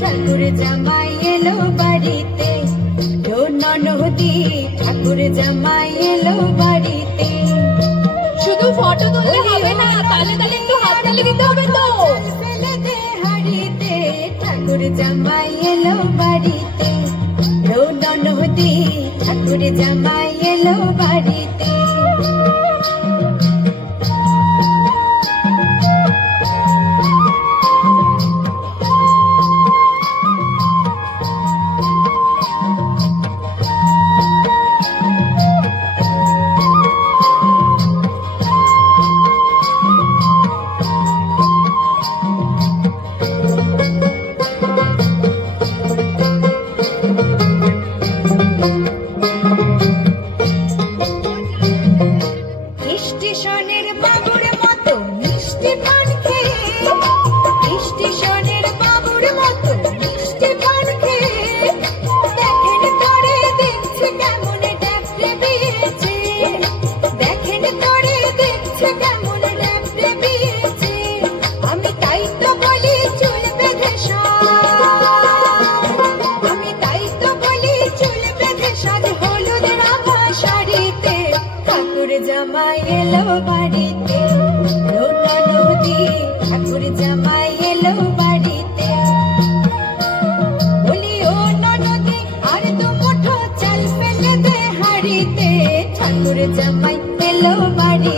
ঠাকুর জামাই এলো বাড়িতে, ননদি ঠাকুর জামাই এলো বাড়িতে। শুধু ফটো তুললে হবে না, তালে তালে একটু হাততালি দিতে হবে তো। ফেলে দে হাড়িতে, ঠাকুর জামাই এলো বাড়িতে, ননদি ঠাকুর জামাই এলো বাড়িতে। স্টেশনের বাবুর মতো মিষ্টি পান খেয়ে, স্টেশনের বাবুর মতো মিষ্টি পান খেয়ে, দেখেন তোরে দেখছে কেমন ড্যাপড়ে বিয়েছে, দেখেন তোরে দেখছে কেমন ড্যাপড়ে বিয়েছে। আমি তাই তো বলি চুল বেঁধে সাজ, আমি তাই তো বলি চুল বেঁধে সাজ, হলুদ রাঙা শাড়িতে ঠাকুর জামাই এলো বাড়িতে, নদী ঠাকুর জামাই এলো বাড়িতে। বলি ও ননদি আর দু মুঠো চাল ফেলে দে হাড়িতে, ঠাকুর জামাই এলো বাড়িতে।